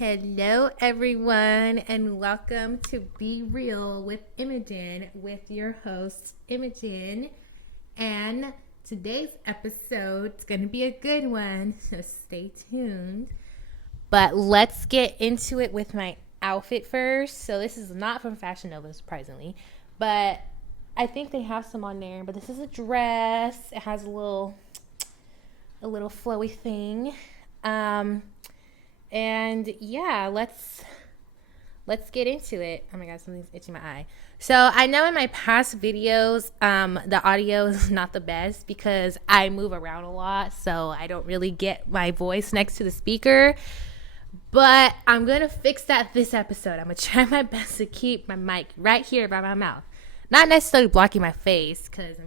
Hello, everyone, and welcome to Be Real with Imogen with your host, Imogen. And today's episode is going to be a good one, so stay tuned. But let's get into it with my outfit first. So, this is not from Fashion Nova, surprisingly, but I think they have some on there. But this is a dress, it has a little flowy thing. And yeah, let's get into it. Oh my god, something's itching my eye. So I know in my past videos, the audio is not the best because I move around a lot, so I don't really get my voice next to the speaker. But I'm gonna fix that this episode. I'm gonna try my best to keep my mic right here by my mouth, not necessarily blocking my face, because I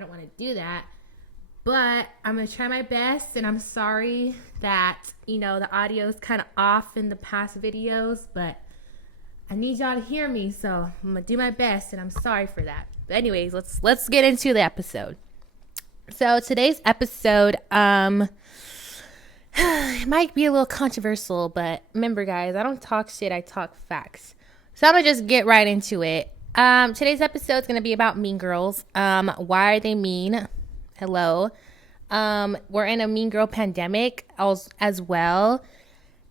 don't want to do that. But I'm going to try my best, and I'm sorry that, the audio is kind of off in the past videos, but I need y'all to hear me, so I'm going to do my best, and I'm sorry for that. But anyways, let's get into the episode. So today's episode, it might be a little controversial, but remember, guys, I don't talk shit, I talk facts. So I'm going to just get right into it. Today's episode is going to be about Mean Girls. Why are they mean? Hello. We're in a mean girl pandemic as well.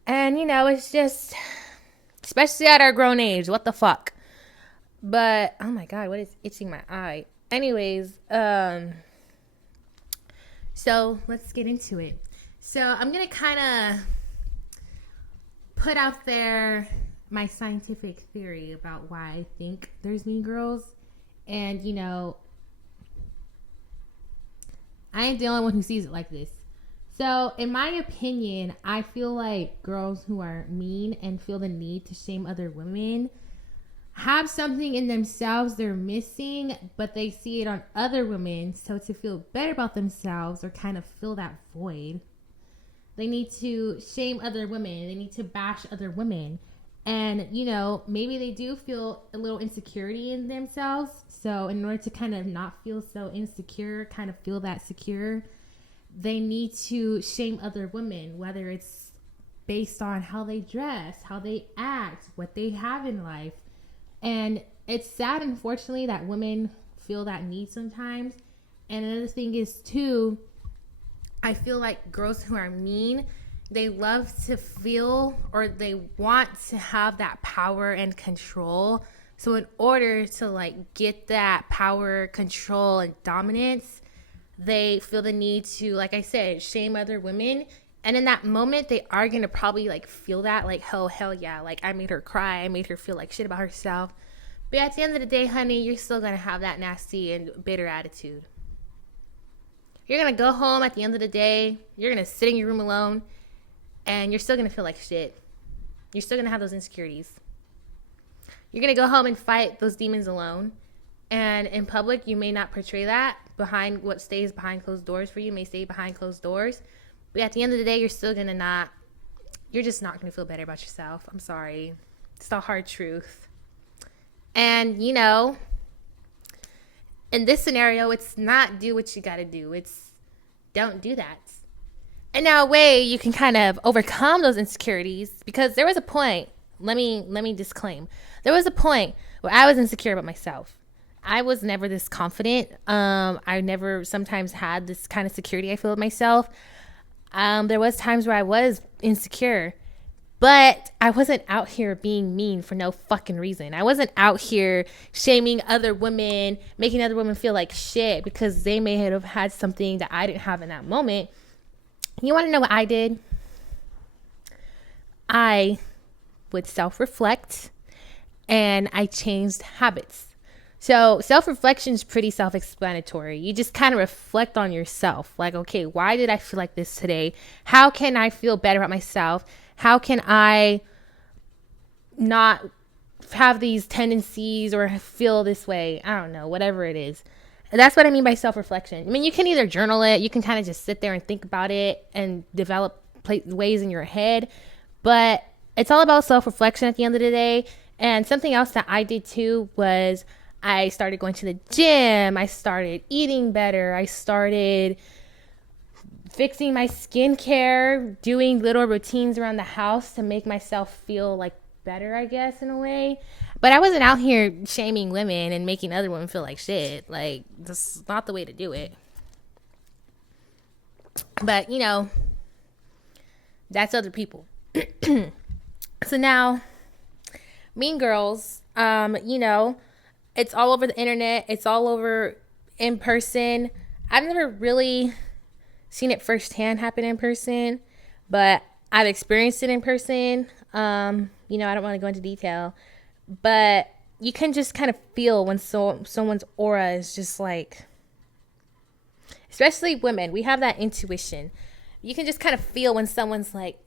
And, it's just, especially at our grown age, what the fuck? But, oh my God, what is itching my eye? Anyways, so let's get into it. So I'm going to kind of put out there my scientific theory about why I think there's mean girls. And, I ain't the only one who sees it like this. So, in my opinion, I feel like girls who are mean and feel the need to shame other women have something in themselves they're missing, but they see it on other women. So, to feel better about themselves or kind of fill that void, they need to shame other women. They need to bash other women. And, maybe they do feel a little insecurity in themselves. So in order to kind of not feel so insecure, kind of feel that secure, they need to shame other women, whether it's based on how they dress, how they act, what they have in life. And it's sad, unfortunately, that women feel that need sometimes. And another thing is, too, I feel like girls who are mean, they love to feel, or they want to have that power and control. So in order to get that power, control, and dominance, they feel the need to, like I said, shame other women. And in that moment, they are going to probably feel that oh, hell yeah. I made her cry. I made her feel like shit about herself. But at the end of the day, honey, you're still going to have that nasty and bitter attitude. You're going to go home at the end of the day. You're going to sit in your room alone. And you're still going to feel like shit. You're still going to have those insecurities. You're going to go home and fight those demons alone. And in public, you may not portray that. Behind what stays behind closed doors for you may stay behind closed doors. But at the end of the day, you're still going to you're just not going to feel better about yourself. I'm sorry. It's the hard truth. And, in this scenario, it's not do what you got to do. It's don't do that. And now a way you can kind of overcome those insecurities, because there was a point, let me disclaim, there was a point where I was insecure about myself. I was never this confident. I never sometimes had this kind of security I feel with myself. There was times where I was insecure, but I wasn't out here being mean for no fucking reason. I wasn't out here shaming other women, making other women feel like shit because they may have had something that I didn't have in that moment. You want to know what I did? I would self-reflect, and I changed habits. So self-reflection is pretty self-explanatory. You just kind of reflect on yourself. Okay, why did I feel like this today? How can I feel better about myself? How can I not have these tendencies or feel this way? I don't know, whatever it is. That's what I mean by self-reflection. You can either journal it. You can kind of just sit there and think about it and develop ways in your head. But it's all about self-reflection at the end of the day. And something else that I did too was I started going to the gym. I started eating better. I started fixing my skincare, doing little routines around the house to make myself feel like better, I guess, in a way. But I wasn't out here shaming women and making other women feel like shit. Like, that's not the way to do it. But, you know, that's other people. So now, Mean Girls, you know, it's all over the internet. It's all over in person. I've never really seen it firsthand happen in person, but I've experienced it in person. You know, I don't want to go into detail, but you can just kind of feel when someone's aura is just like, especially women, we have that intuition. You can just kind of feel when someone's like,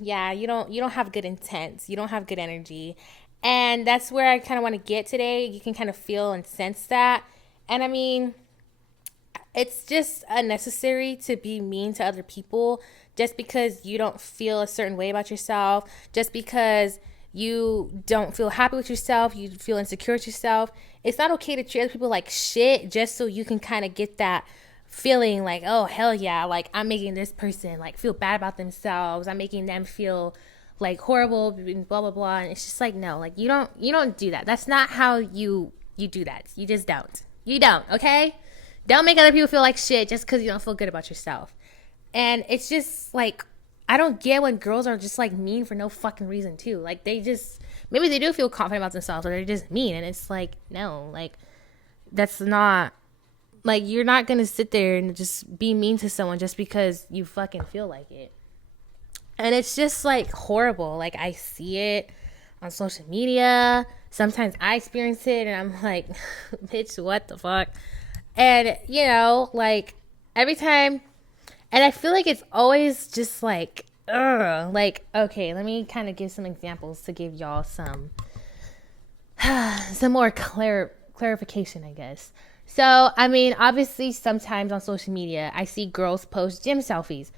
yeah, you don't have good intent. You don't have good energy. And that's where I kind of want to get today. You can kind of feel and sense that. And I mean, it's just unnecessary to be mean to other people just because you don't feel a certain way about yourself, just because you don't feel happy with yourself, you feel insecure with yourself. It's not okay to treat other people like shit just so you can kind of get that feeling like, oh, hell yeah, like I'm making this person like feel bad about themselves. I'm making them feel like horrible, blah, blah, blah. And it's just like, no, like you don't do that. That's not how you do that. You just don't. You don't, okay? Don't make other people feel like shit just because you don't feel good about yourself. And it's just like, I don't get when girls are just like mean for no fucking reason too. Like they just, maybe they do feel confident about themselves or they're just mean. And it's like, no, like that's not, like you're not going to sit there and just be mean to someone just because you fucking feel like it. And it's just like horrible. Like I see it on social media. Sometimes I experience it and I'm like, bitch, what the fuck? And, you know, like every time, and I feel like it's always just like, like, okay, let me kind of give some examples to give y'all some more clarification, I guess. So, I mean, obviously sometimes on social media, I see girls post gym selfies.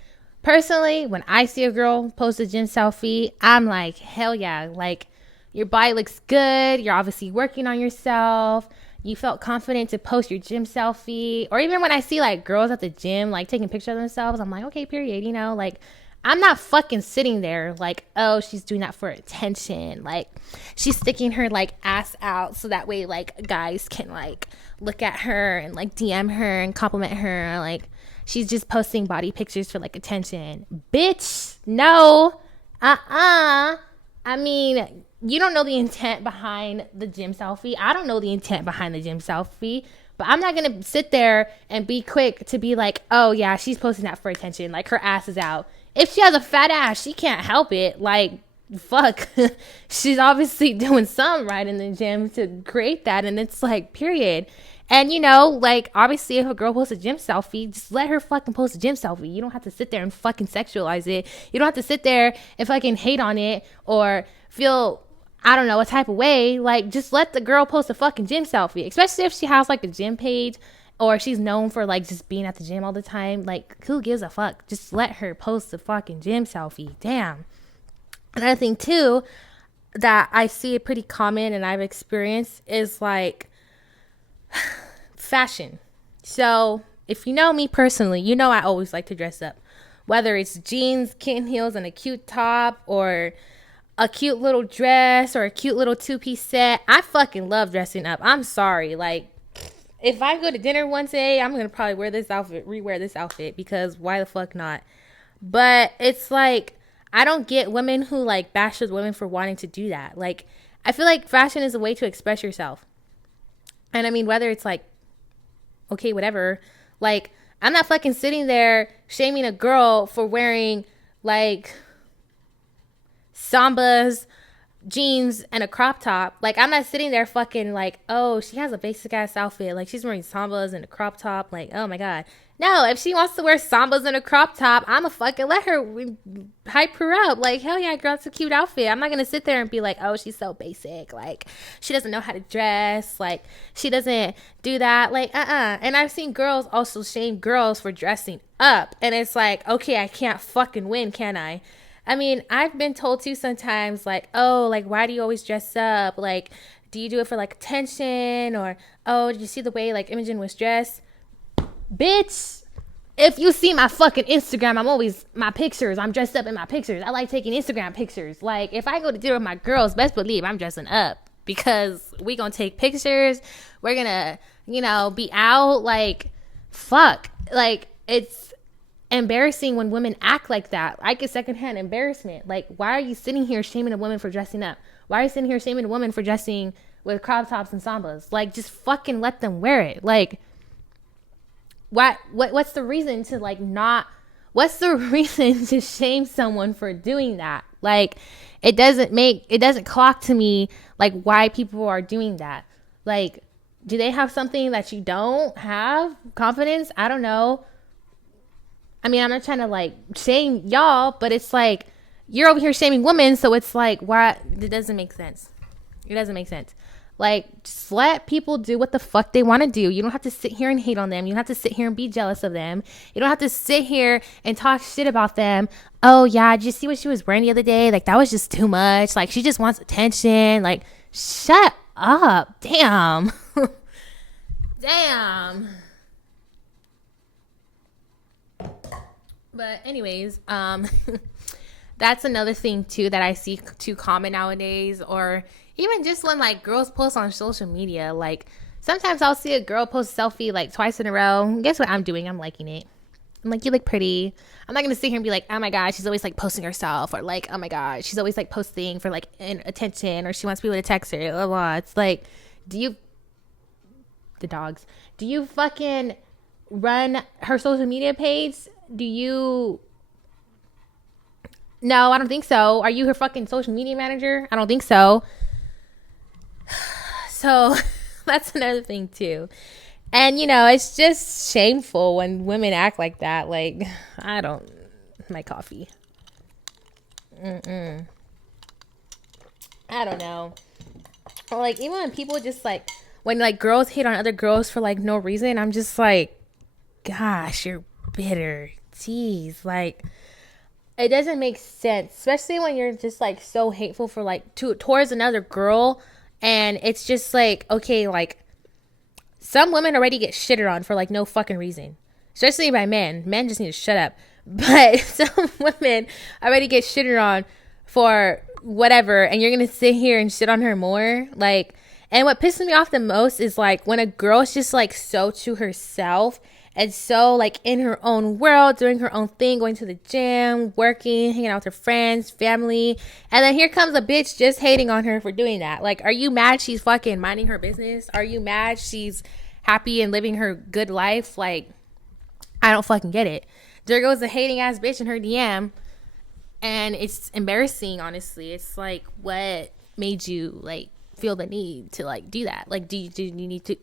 Personally, when I see a girl post a gym selfie, I'm like, hell yeah, like your body looks good. You're obviously working on yourself. You felt confident to post your gym selfie. Or even when I see like girls at the gym, like taking pictures of themselves, I'm like, okay, period. You know, like I'm not fucking sitting there like, oh, she's doing that for attention. Like she's sticking her like ass out so that way like guys can like look at her and like DM her and compliment her. Like she's just posting body pictures for like attention. Bitch, no. I mean, you don't know the intent behind the gym selfie. I don't know the intent behind the gym selfie. But I'm not going to sit there and be quick to be like, oh, yeah, she's posting that for attention. Like, her ass is out. If she has a fat ass, she can't help it. Like, fuck. She's obviously doing something right in the gym to create that. And it's like, period. And, you know, like, obviously, if a girl posts a gym selfie, just let her fucking post a gym selfie. You don't have to sit there and fucking sexualize it. You don't have to sit there and fucking hate on it or feel, I don't know, a type of way. Like, just let the girl post a fucking gym selfie, especially if she has, like, a gym page or she's known for, like, just being at the gym all the time. Like, who gives a fuck? Just let her post a fucking gym selfie. Damn. Another thing, too, that I see pretty common and I've experienced is, like, fashion. So if you know me personally, you know I always like to dress up, whether it's jeans, kitten heels, and a cute top, or a cute little dress, or a cute little two-piece set. I fucking love dressing up. I'm sorry, like if I go to dinner one day, I'm gonna probably wear this outfit, rewear this outfit, because why the fuck not? But it's like, I don't get women who like bash with women for wanting to do that. Like, I feel like fashion is a way to express yourself. And I mean, whether it's like, okay, whatever, like, I'm not fucking sitting there shaming a girl for wearing like Sambas, jeans, and a crop top. Like, I'm not sitting there fucking like, oh, she has a basic ass outfit. Like, she's wearing Sambas and a crop top. Like, oh my God. No, if she wants to wear Sambas and a crop top, I'ma fucking let her hype her up. Like, hell yeah, girl, it's a cute outfit. I'm not gonna sit there and be like, oh, she's so basic. Like, she doesn't know how to dress. Like, she doesn't do that. Like, And I've seen girls also shame girls for dressing up. And it's like, okay, I can't fucking win, can I? I mean, I've been told too sometimes, like, oh, like, why do you always dress up? Like, do you do it for, like, attention? Or, oh, did you see the way, like, Imogen was dressed? Bitch, if you see my fucking Instagram, my pictures, I'm dressed up in my pictures. I like taking Instagram pictures. Like, if I go to dinner with my girls, best believe I'm dressing up because we gonna take pictures. We're gonna, be out. Like, fuck. Like, it's embarrassing when women act like that. I get secondhand embarrassment. Like, why are you sitting here shaming a woman for dressing up? Why are you sitting here shaming a woman for dressing with crop tops and sambas? Like, just fucking let them wear it. Like, what's the reason to what's the reason to shame someone for doing that? Like, it doesn't clock to me like why people are doing that. Like, do they have something that you don't have? Confidence? I don't know. I mean, I'm not trying to shame y'all, but it's like you're over here shaming women, so it's like, why? It doesn't make sense. It doesn't make sense. Like, just let people do what the fuck they want to do. You don't have to sit here and hate on them. You don't have to sit here and be jealous of them. You don't have to sit here and talk shit about them. Oh, yeah, did you see what she was wearing the other day? Like, that was just too much. Like, she just wants attention. Like, shut up. Damn. Damn. But anyways, that's another thing too that I see too common nowadays, or even just when girls post on social media. Like, sometimes I'll see a girl post a selfie twice in a row. Guess what I'm doing? I'm liking it. I'm like, you look pretty. I'm not gonna sit here and be like, oh my god, she's always posting herself, or oh my god, she's always posting for attention, or she wants people to text her. Blah, blah. It's like, do you fucking run her social media page? Do you? No, I don't think so. Are you her fucking social media manager? I don't think so. So that's another thing too. And it's just shameful when women act like that. Like, my coffee. I don't know. Or even when people just when girls hate on other girls for no reason, I'm just like, gosh, you're bitter. Jeez, it doesn't make sense, especially when you're just so hateful for towards another girl. And it's just okay, some women already get shitted on for no fucking reason, especially by men just need to shut up. But some women already get shitted on for whatever, and you're gonna sit here and shit on her more. And what pisses me off the most is when a girl's just so to herself and so in her own world, doing her own thing, going to the gym, working, hanging out with her friends, family. And then here comes a bitch just hating on her for doing that. Are you mad she's fucking minding her business? Are you mad she's happy and living her good life? I don't fucking get it. There goes a hating ass bitch in her DM. And it's embarrassing, honestly. It's what made you feel the need to do that? Do you need to...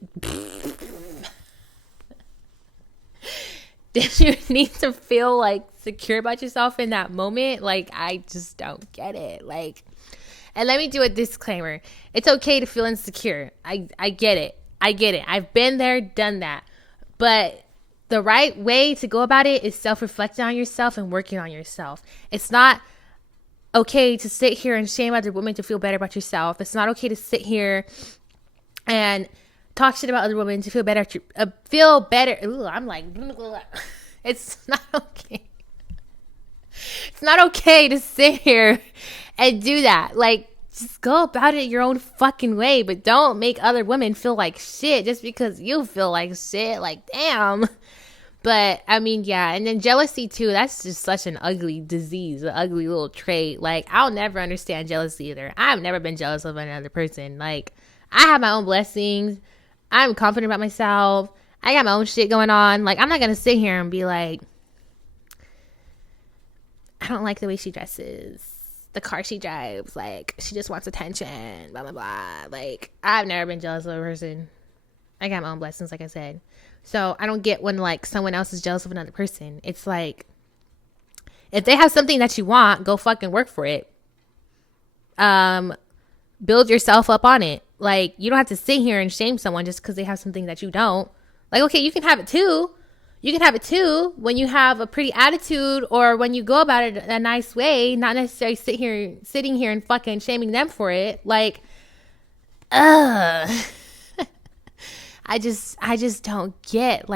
Did you need to feel secure about yourself in that moment? I just don't get it. And let me do a disclaimer. It's okay to feel insecure. I get it. I've been there, done that. But the right way to go about it is self-reflecting on yourself and working on yourself. It's not okay to sit here and shame other women to feel better about yourself. It's not okay to sit here and talk shit about other women to feel better. Ooh, I'm it's not okay. It's not okay to sit here and do that. Just go about it your own fucking way, but don't make other women feel like shit just because you feel like shit. Damn. But I mean, yeah. And then jealousy too. That's just such an ugly disease, an ugly little trait. I'll never understand jealousy either. I've never been jealous of another person. I have my own blessings. I'm confident about myself. I got my own shit going on. I'm not going to sit here and be I don't like the way she dresses, the car she drives. She just wants attention, blah, blah, blah. I've never been jealous of a person. I got my own blessings, like I said. So I don't get when someone else is jealous of another person. It's if they have something that you want, go fucking work for it. Build yourself up on it. You don't have to sit here and shame someone just because they have something that you don't. Okay, you can have it too. You can have it too when you have a pretty attitude or when you go about it a nice way, not necessarily sitting here and fucking shaming them for it. I just don't get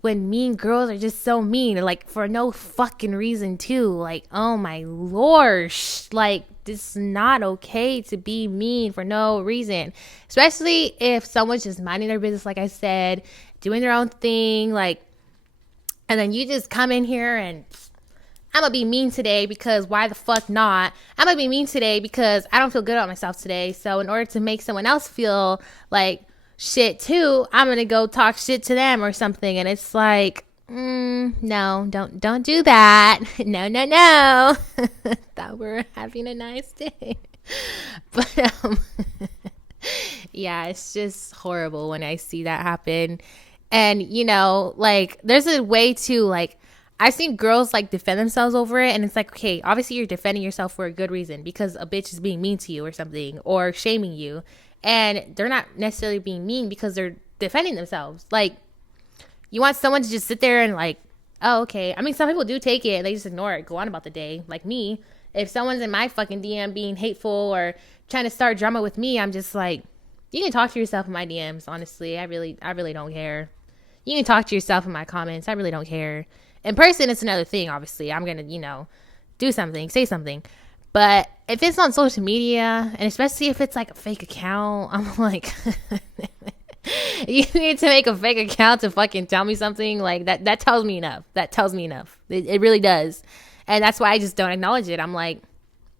when mean girls are just so mean, like for no fucking reason too. Like, oh my lord, like this is not okay to be mean for no reason, especially if someone's just minding their business, like I said, doing their own thing, like, and then you just come in here and I'm gonna be mean today because why the fuck not? I'm gonna be mean today because I don't feel good about myself today. So in order to make someone else feel like shit too, I'm gonna go talk shit to them or something. And it's like, no, don't do that. No. Thought we were having a nice day. But yeah, it's just horrible when I see that happen. And you know, like there's a way to like I've seen girls like defend themselves over it, and it's like, okay, obviously you're defending yourself for a good reason because a bitch is being mean to you or something or shaming you, and they're not necessarily being mean because they're defending themselves. Like, you want someone to just sit there and like, oh, okay. I mean, some people do take it and they just ignore it, go on about the day. Like me, if someone's in my fucking DM being hateful or trying to start drama with me, I'm just like, you can talk to yourself in my DMs. Honestly, I really don't care. You can talk to yourself in my comments. I really don't care. In person, it's another thing. Obviously, I'm gonna, do something, say something. But if it's on social media, and especially if it's like a fake account, I'm like, you need to make a fake account to fucking tell me something like that. That tells me enough. It really does. And that's why I just don't acknowledge it. I'm like,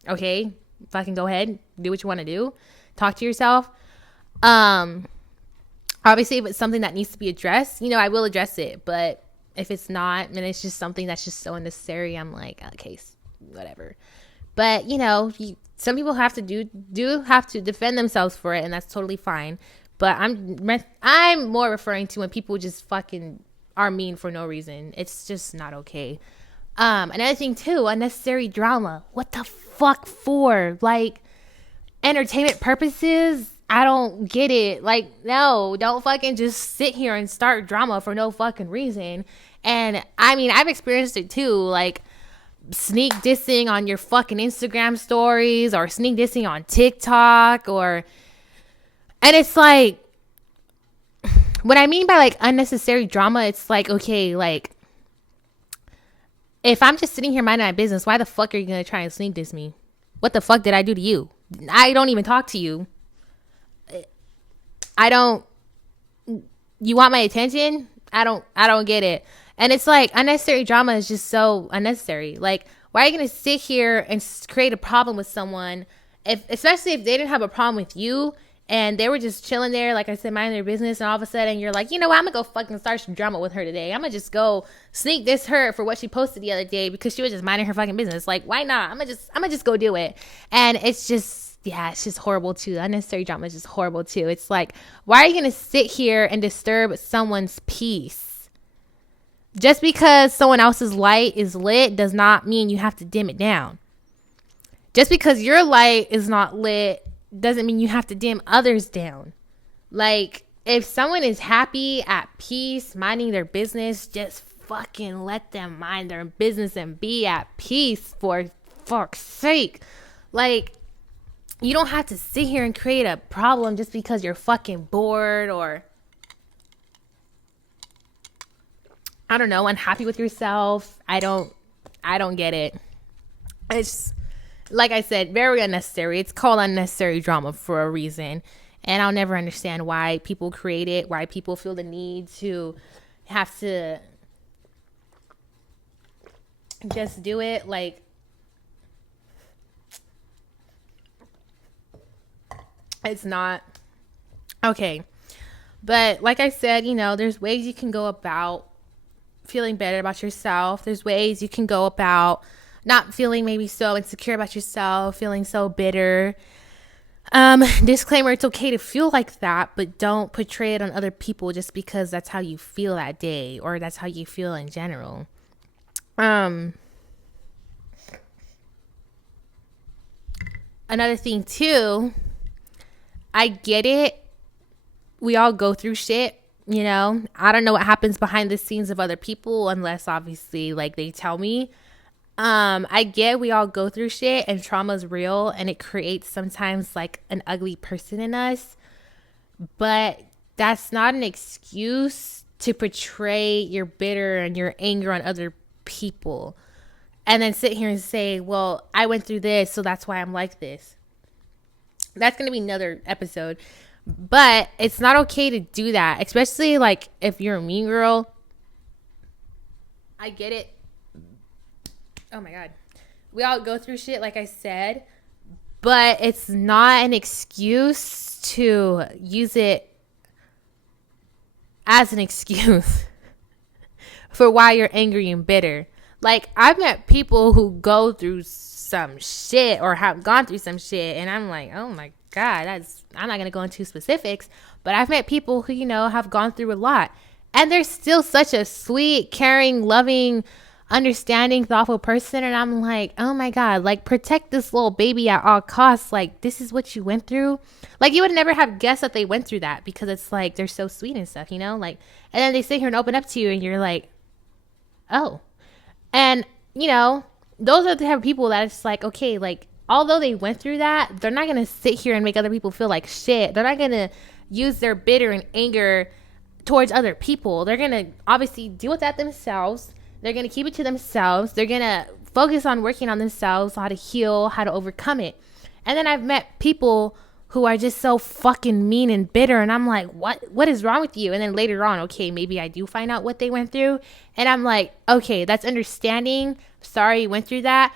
okay, fucking go ahead, do what you want to do, talk to yourself. Obviously, if it's something that needs to be addressed, I will address it. But if it's not, and it's just something that's just so unnecessary, I'm like, okay, whatever. But some people have to do have to defend themselves for it, and that's totally fine. But I'm more referring to when people just fucking are mean for no reason. It's just not okay. Another thing too, unnecessary drama. What the fuck for? Like, entertainment purposes? I don't get it. Like, no, don't fucking just sit here and start drama for no fucking reason. And I mean, I've experienced it too. Like, sneak dissing on your fucking Instagram stories or sneak dissing on TikTok and it's like, what I mean by like unnecessary drama, it's like, okay, like, if I'm just sitting here minding my business, why the fuck are you going to try and sneak diss me? What the fuck did I do to you? I don't even talk to you. You want my attention? I don't get it. And it's like, unnecessary drama is just so unnecessary. Like, why are you going to sit here and create a problem with someone, especially if they didn't have a problem with you and they were just chilling there, like I said, minding their business, and all of a sudden you're like, you know what, I'm going to go fucking start some drama with her today. I'm going to just go sneak diss her for what she posted the other day because she was just minding her fucking business. Like, why not? I'm going to just go do it. And it's just, yeah, it's just horrible too. Unnecessary drama is just horrible too. It's like, why are you going to sit here and disturb someone's peace? Just because someone else's light is lit does not mean you have to dim it down. Just because your light is not lit doesn't mean you have to dim others down. Like, if someone is happy, at peace, minding their business, just fucking let them mind their business and be at peace, for fuck's sake. Like, you don't have to sit here and create a problem just because you're fucking bored or, I don't know, unhappy with yourself. I don't get it. It's, like I said, very unnecessary. It's called unnecessary drama for a reason. And I'll never understand why people create it, why people feel the need to have to just do it. Like, it's not okay. But like I said, there's ways you can go about feeling better about yourself. There's ways you can go about not feeling maybe so insecure about yourself, feeling so bitter. Disclaimer, it's okay to feel like that, but don't portray it on other people just because that's how you feel that day or that's how you feel in general. Another thing too, I get it. We all go through shit, I don't know what happens behind the scenes of other people unless obviously like they tell me. I get we all go through shit and trauma is real and it creates sometimes like an ugly person in us, but that's not an excuse to portray your bitter and your anger on other people and then sit here and say, well, I went through this, so that's why I'm like this. That's going to be another episode. But it's not okay to do that, especially like if you're a mean girl. I get it. Oh my God. We all go through shit, like I said, but it's not an excuse to use it as an excuse for why you're angry and bitter. Like, I've met people who go through some shit or have gone through some shit, and I'm like, oh my God, I'm not going to go into specifics, but I've met people who, have gone through a lot, and they're still such a sweet, caring, loving, understanding, thoughtful person, and I'm like, oh my God, like, protect this little baby at all costs. Like, this is what you went through. Like, you would never have guessed that they went through that, because it's like, they're so sweet and stuff, like, and then they sit here and open up to you, and you're like, oh. And those are the type of people that it's like, okay, like, although they went through that, they're not going to sit here and make other people feel like shit. They're not going to use their bitter and anger towards other people. They're going to obviously deal with that themselves. They're going to keep it to themselves. They're going to focus on working on themselves, how to heal, how to overcome it. And then I've met people who are just so fucking mean and bitter, and I'm like, what is wrong with you? And then later on, okay, maybe I do find out what they went through, and I'm like, okay, that's understanding. Sorry you went through that,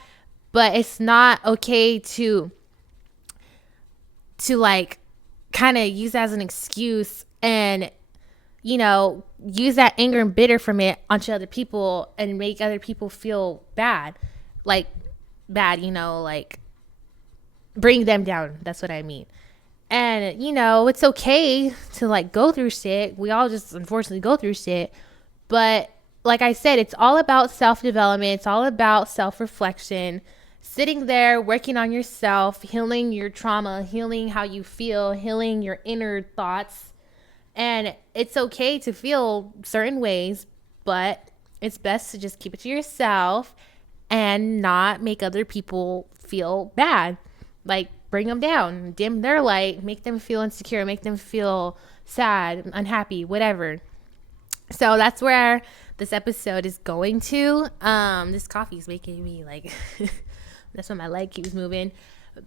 but it's not okay to like kind of use that as an excuse and use that anger and bitter from it onto other people and make other people feel bad, like bring them down. That's what I mean. And, it's okay to like go through shit. We all just unfortunately go through shit. But like I said, it's all about self-development. It's all about self-reflection, sitting there, working on yourself, healing your trauma, healing how you feel, healing your inner thoughts. And it's okay to feel certain ways, but it's best to just keep it to yourself and not make other people feel bad. Like, bring them down, dim their light, make them feel insecure, make them feel sad, unhappy, whatever. So that's where this episode is going to. This coffee is making me like, that's when my leg keeps moving.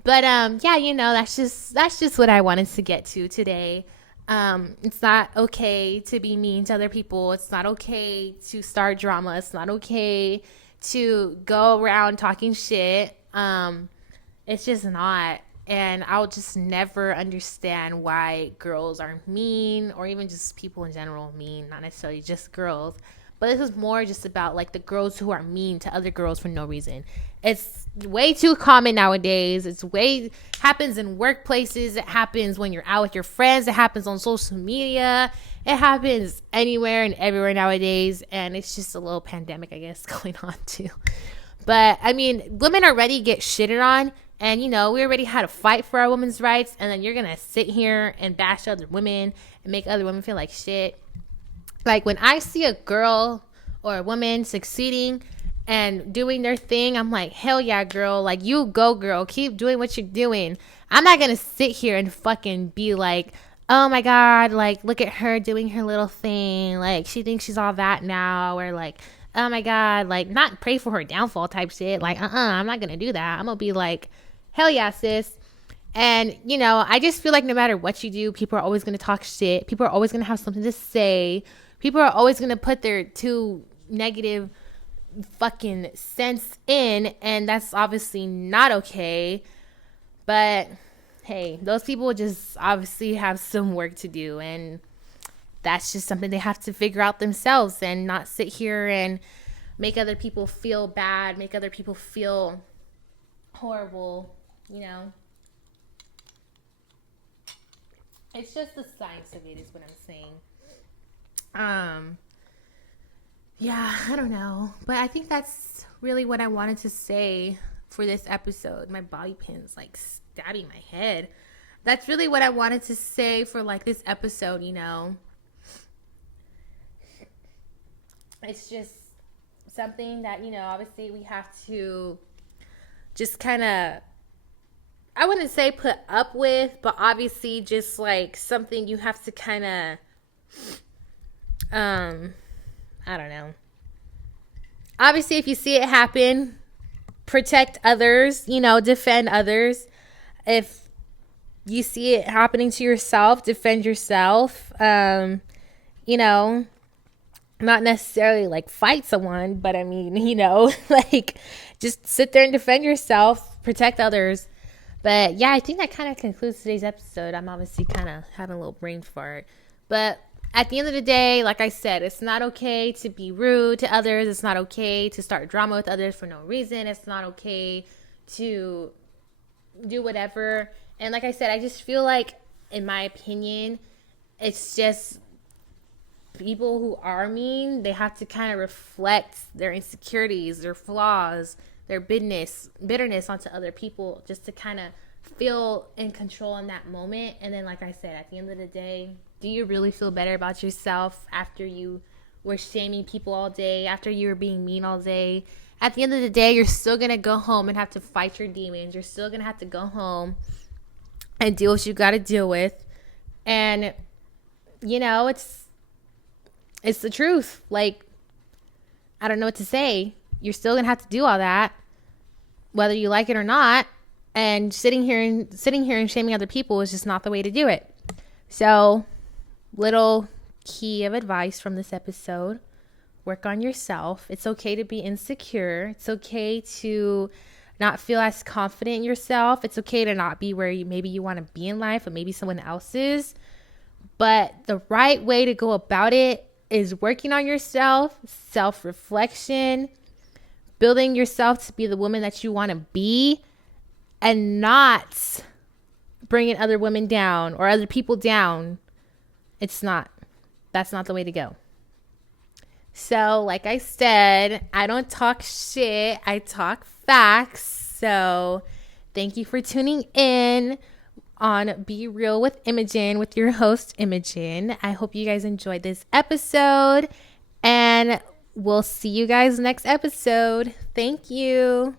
But that's just what I wanted to get to today. It's not okay to be mean to other people. It's not okay to start drama. It's not okay to go around talking shit. It's just not. And I'll just never understand why girls are mean, or even just people in general mean, not necessarily just girls. But this is more just about like the girls who are mean to other girls for no reason. It's way too common nowadays. Happens in workplaces. It happens when you're out with your friends. It happens on social media. It happens anywhere and everywhere nowadays. And it's just a little pandemic, I guess, going on too. But I mean, women already get shitted on. And, we already had a fight for our women's rights. And then you're going to sit here and bash other women and make other women feel like shit. Like, when I see a girl or a woman succeeding and doing their thing, I'm like, hell yeah, girl. Like, you go, girl. Keep doing what you're doing. I'm not going to sit here and fucking be like, oh, my God. Like, look at her doing her little thing. Like, she thinks she's all that now. Or, like, oh, my God. Like, not pray for her downfall type shit. Like, I'm not going to do that. I'm going to be like, hell yeah, sis. And, I just feel like no matter what you do, people are always going to talk shit. People are always going to have something to say. People are always going to put their two negative fucking cents in. And that's obviously not okay. But, hey, those people just obviously have some work to do. And that's just something they have to figure out themselves and not sit here and make other people feel bad, make other people feel horrible. It's just the science of it is what I'm saying. I don't know, but I think that's really what I wanted to say for this episode. My bobby pin's like stabbing my head. That's really what I wanted to say for like this episode. It's just something that obviously we have to just kind of, I wouldn't say put up with, but obviously just like something you have to kind of I don't know. Obviously, if you see it happen, protect others, defend others. If you see it happening to yourself, defend yourself. Not necessarily like fight someone, but I mean, like just sit there and defend yourself, protect others. But yeah, I think that kind of concludes today's episode. I'm obviously kind of having a little brain fart. But at the end of the day, like I said, it's not okay to be rude to others. It's not okay to start drama with others for no reason. It's not okay to do whatever. And like I said, I just feel like, in my opinion, it's just people who are mean, they have to kind of reflect their insecurities, their flaws, their bitterness onto other people, just to kind of feel in control in that moment. And then, like I said, at the end of the day, do you really feel better about yourself after you were shaming people all day, after you were being mean all day? At the end of the day, you're still going to go home and have to fight your demons. You're still going to have to go home and deal with what you got to deal with. And, it's the truth. Like, I don't know what to say. You're still going to have to do all that, whether you like it or not. And sitting here and shaming other people is just not the way to do it. So, little key of advice from this episode: work on yourself. It's okay to be insecure. It's okay to not feel as confident in yourself. It's okay to not be where maybe you want to be in life, or maybe someone else is. But the right way to go about it is working on yourself, self-reflection, building yourself to be the woman that you want to be, and not bringing other women down or other people down. That's not the way to go. So, like I said, I don't talk shit. I talk facts. So, thank you for tuning in on Be Real with Imogen with your host, Imogen. I hope you guys enjoyed this episode, and we'll see you guys next episode. Thank you.